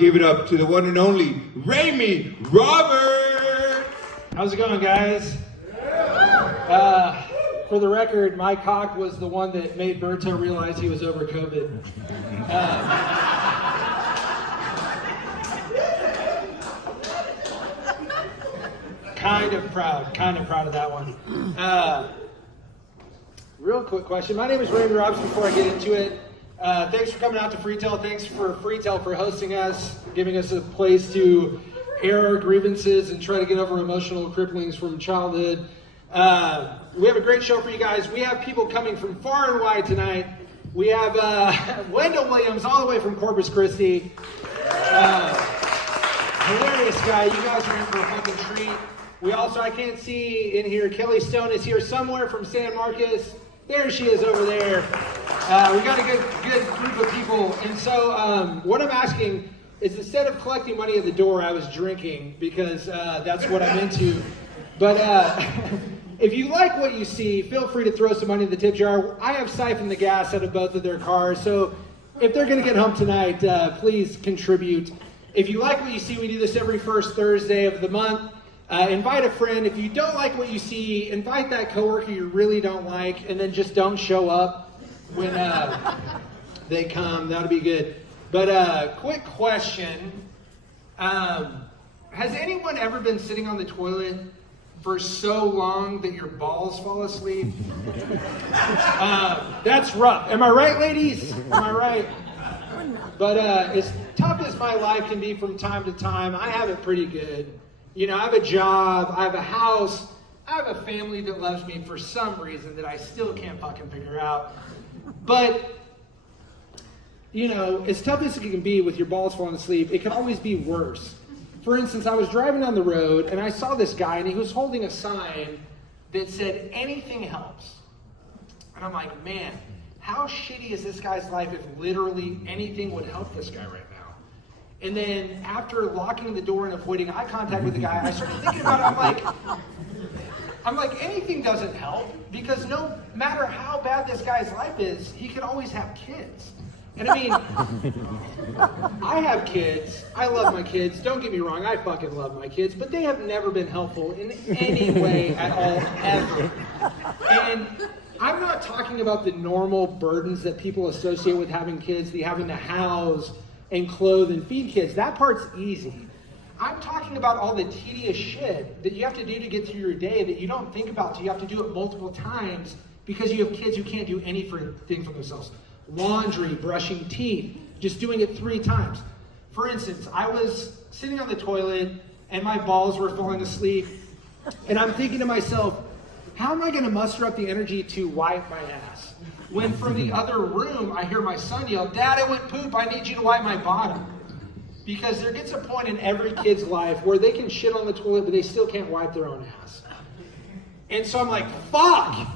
give it up to the one and only Ramey Robert. How's it going, guys? For the record, my cock was the one that made Berto realize he was over COVID. Kind of proud of that one. Real quick question. My name is Ramey Robson. Before I get into it, thanks for coming out to Freetail. Thanks for Freetail for hosting us, giving us a place to air our grievances and try to get over emotional cripplings from childhood. We have a great show for you guys. We have people coming from far and wide tonight. We have Wendell Williams all the way from Corpus Christi. Hilarious guy. You guys are in for a fucking treat. We also, I can't see in here, Kelly Stone is here somewhere from San Marcos. There she is over there. We got a good group of people. And so what I'm asking is, instead of collecting money at the door, I was drinking because that's what I'm into. But if you like what you see, feel free to throw some money in the tip jar. I have siphoned the gas out of both of their cars. So if they're going to get home tonight, please contribute. If you like what you see, we do this every first Thursday of the month. Invite a friend. If you don't like what you see, invite that coworker you really don't like, and then just don't show up when they come. That'll be good. But quick question. Has anyone ever been sitting on the toilet for so long that your balls fall asleep? That's rough. Am I right, ladies? Am I right? But as tough as my life can be from time to time, I have it pretty good. You know, I have a job, I have a house, I have a family that loves me for some reason that I still can't fucking figure out. But, you know, as tough as it can be with your balls falling asleep, it can always be worse. For instance, I was driving down the road and I saw this guy and he was holding a sign that said, "Anything helps." And I'm like, man, how shitty is this guy's life if literally anything would help this guy right now? And then after locking the door and avoiding eye contact with the guy, I started thinking about it. I'm like, anything doesn't help, because no matter how bad this guy's life is, he could always have kids. And I mean, I have kids. I love my kids. Don't get me wrong. I fucking love my kids, but they have never been helpful in any way at all, ever. And I'm not talking about the normal burdens that people associate with having kids, the having to house and clothe and feed kids. That part's easy. I'm talking about all the tedious shit that you have to do to get through your day that you don't think about till you have to do it multiple times because you have kids who can't do anything for themselves. Laundry, brushing teeth, just doing it 3 times. For instance, I was sitting on the toilet and my balls were falling asleep, and I'm thinking to myself, how am I going to muster up the energy to wipe my ass? When from the other room, I hear my son yell, "Dad, I went poop, I need you to wipe my bottom." Because there gets a point in every kid's life where they can shit on the toilet, but they still can't wipe their own ass. And so I'm like, fuck!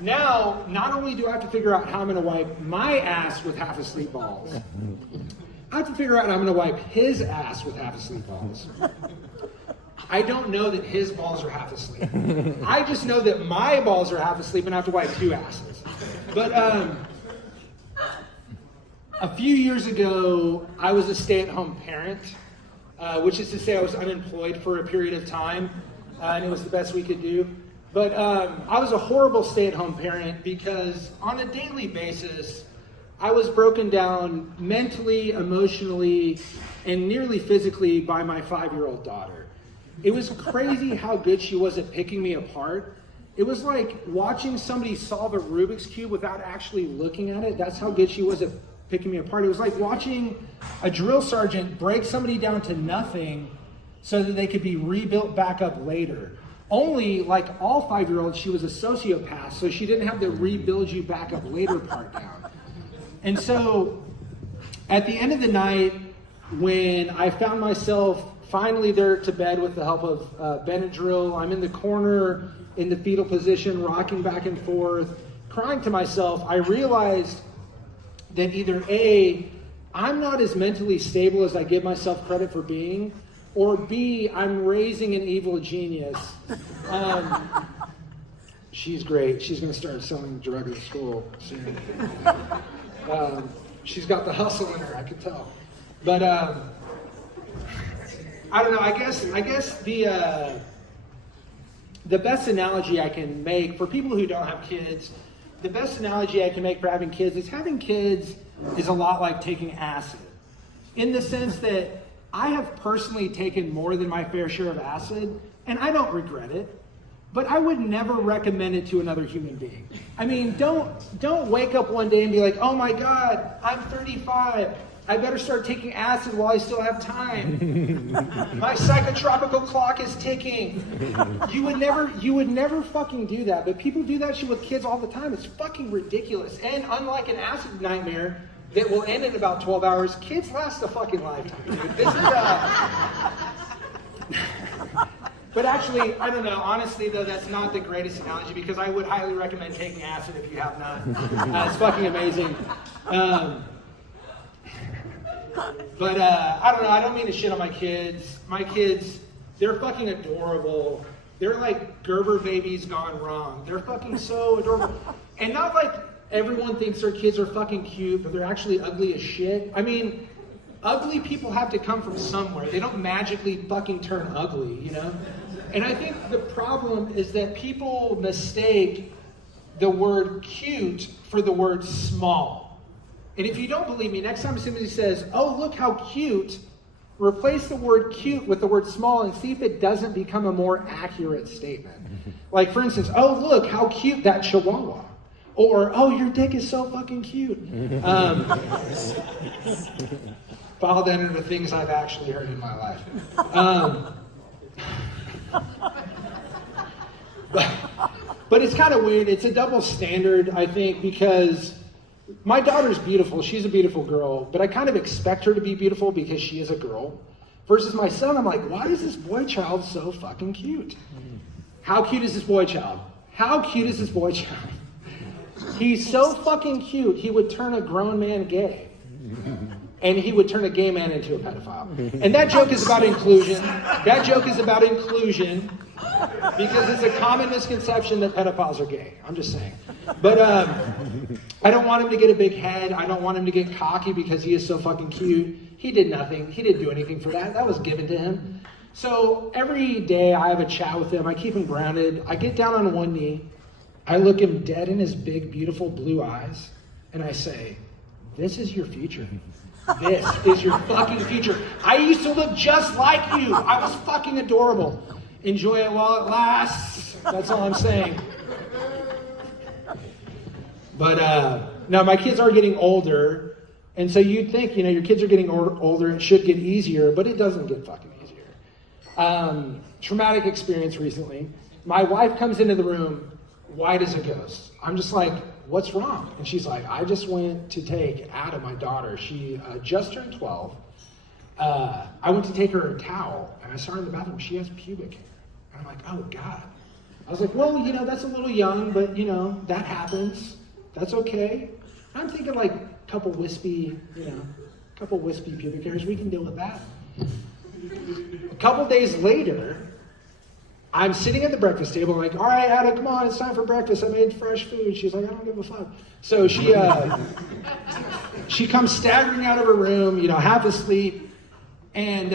Now, not only do I have to figure out how I'm going to wipe my ass with half asleep balls, I have to figure out how I'm going to wipe his ass with half asleep balls. I don't know that his balls are half asleep. I just know that my balls are half asleep and I have to wipe 2 asses. But a few years ago, I was a stay-at-home parent, which is to say I was unemployed for a period of time, and it was the best we could do. But I was a horrible stay-at-home parent because on a daily basis, I was broken down mentally, emotionally, and nearly physically by my 5-year-old daughter. It was crazy how good she was at picking me apart. It was like watching somebody solve a Rubik's Cube without actually looking at it. That's how good she was at picking me apart. It was like watching a drill sergeant break somebody down to nothing so that they could be rebuilt back up later. Only, like all 5-year-olds, she was a sociopath, so she didn't have the rebuild you back up later part down. And so at the end of the night, when I found myself finally there to bed with the help of Benadryl, I'm in the corner in the fetal position, rocking back and forth, crying to myself, I realized that either A, I'm not as mentally stable as I give myself credit for being, or B, I'm raising an evil genius. She's great. She's going to start selling drugs at school soon. She's got the hustle in her, I can tell. But I don't know. I guess the best analogy I can make for people who don't have kids, the best analogy I can make for having kids is a lot like taking acid. In the sense that I have personally taken more than my fair share of acid, and I don't regret it, but I would never recommend it to another human being. I mean, don't wake up one day and be like, oh my God, I'm 35. I better start taking acid while I still have time. My psychotropical clock is ticking. You would never fucking do that, but people do that shit with kids all the time. It's fucking ridiculous. And unlike an acid nightmare that will end in about 12 hours, kids last a fucking lifetime, dude. This is But actually, I don't know, honestly though, that's not the greatest analogy because I would highly recommend taking acid if you have not. It's fucking amazing. But I don't know, I don't mean to shit on my kids. My kids, they're fucking adorable. They're like Gerber babies gone wrong. They're fucking so adorable. And not like everyone thinks their kids are fucking cute, but they're actually ugly as shit. I mean, ugly people have to come from somewhere. They don't magically fucking turn ugly, you know? And I think the problem is that people mistake the word cute for the word small. And if you don't believe me, next time somebody says, oh, look how cute, replace the word cute with the word small and see if it doesn't become a more accurate statement. Like, for instance, oh, look how cute that chihuahua. Or, oh, your dick is so fucking cute. Fall down into the things I've actually heard in my life. But it's kind of weird. It's a double standard, I think, because my daughter's beautiful. She's a beautiful girl, but I kind of expect her to be beautiful because she is a girl. Versus my son, I'm like, why is this boy child so fucking cute? How cute is this boy child? How cute is this boy child? He's so fucking cute, he would turn a grown man gay. And he would turn a gay man into a pedophile. And that joke is about inclusion. That joke is about inclusion because it's a common misconception that pedophiles are gay. I'm just saying. But I don't want him to get a big head. I don't want him to get cocky because he is so fucking cute. He did nothing. He didn't do anything for that. That was given to him. So every day I have a chat with him. I keep him grounded. I get down on one knee. I look him dead in his big, beautiful blue eyes. And I say, this is your future. This is your fucking future. I used to look just like you. I was fucking adorable. Enjoy it while it lasts. That's all I'm saying. But now my kids are getting older. And so you'd think, you know, your kids are getting older. It should get easier, but it doesn't get fucking easier. Traumatic experience recently. My wife comes into the room, white as a ghost. I'm just like, what's wrong? And she's like, I just went to take Ada, my daughter. She just turned 12. I went to take her a towel, and I saw her in the bathroom. She has pubic hair. And I'm like, oh, God. I was like, well, you know, that's a little young, but, you know, that happens. That's okay. And I'm thinking, like, a couple wispy pubic hairs. We can deal with that. A couple days later, I'm sitting at the breakfast table, like, all right, Ada, come on, it's time for breakfast. I made fresh food. She's like, I don't give a fuck. So she comes staggering out of her room, you know, half asleep, and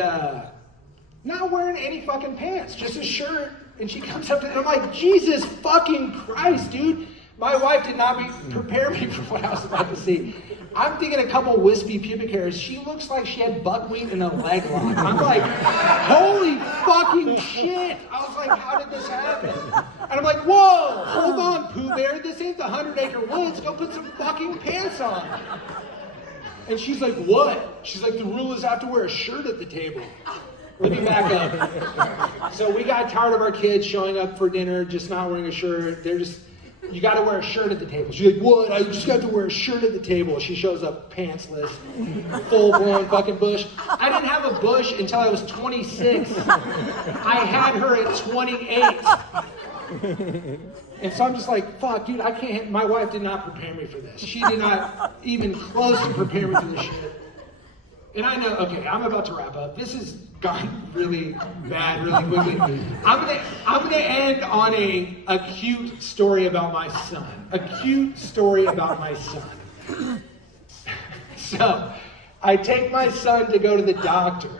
not wearing any fucking pants, just a shirt. And she comes up to me, and I'm like, Jesus fucking Christ, dude. My wife did not prepare me for what I was about to see. I'm thinking a couple wispy pubic hairs. She looks like she had buckwheat in a leg lock. I'm like, holy fucking shit. I was like, how did this happen? And I'm like, whoa, hold on, Pooh Bear. This ain't the 100-acre woods. Go put some fucking pants on. And she's like, what? She's like, the rule is I have to wear a shirt at the table. Let me back up. So we got tired of our kids showing up for dinner, just not wearing a shirt. They're just... You got to wear a shirt at the table. She's like, what? I just got to wear a shirt at the table. She shows up pantsless, full-blown fucking bush. I didn't have a bush until I was 26. I had her at 28. And so I'm just like, fuck, dude, I can't. My wife did not prepare me for this. She did not even close to prepare me for this shit. And I know, okay, I'm about to wrap up. This has gone really bad really quickly. I'm gonna end on a cute story about my son. A cute story about my son. So, I take my son to go to the doctor.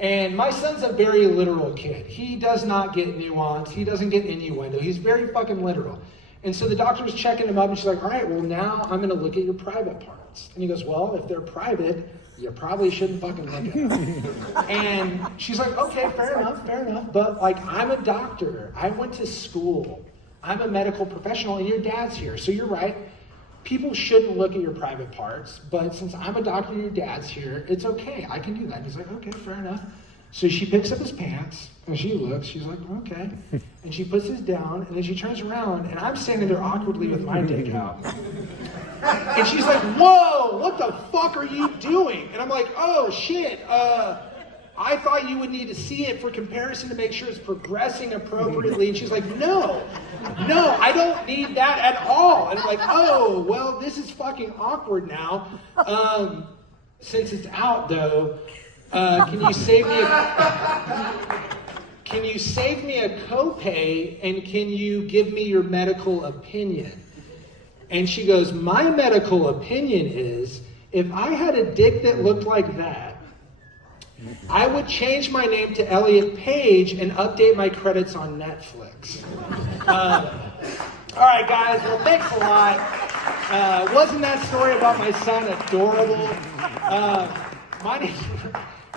And my son's a very literal kid. He does not get nuance. He doesn't get innuendo. He's very fucking literal. And so the doctor was checking him up, and she's like, all right, well, now I'm going to look at your private parts. And he goes, well, if they're private, you probably shouldn't fucking look at them. And she's like, okay, fair enough. But, like, I'm a doctor. I went to school. I'm a medical professional, and your dad's here. So you're right. People shouldn't look at your private parts. But since I'm a doctor and your dad's here, it's okay. I can do that. And he's like, okay, fair enough. So she picks up his pants, and she looks. She's like, okay. And she puts his down, and then she turns around, and I'm standing there awkwardly with my dick out. And she's like, whoa, what the fuck are you doing? And I'm like, oh, shit. I thought you would need to see it for comparison to make sure it's progressing appropriately. And she's like, no, I don't need that at all. And I'm like, oh, well, this is fucking awkward now. Since it's out, though, can you save me a copay, and can you give me your medical opinion? And she goes, my medical opinion is, if I had a dick that looked like that, I would change my name to Elliot Page and update my credits on Netflix. All right, guys, well, thanks a lot. Wasn't that story about my son adorable? My name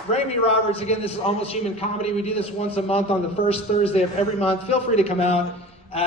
Ramey Roberts. Again, this is Almost Human Comedy. We do this once a month on the first Thursday of every month. Feel free to come out.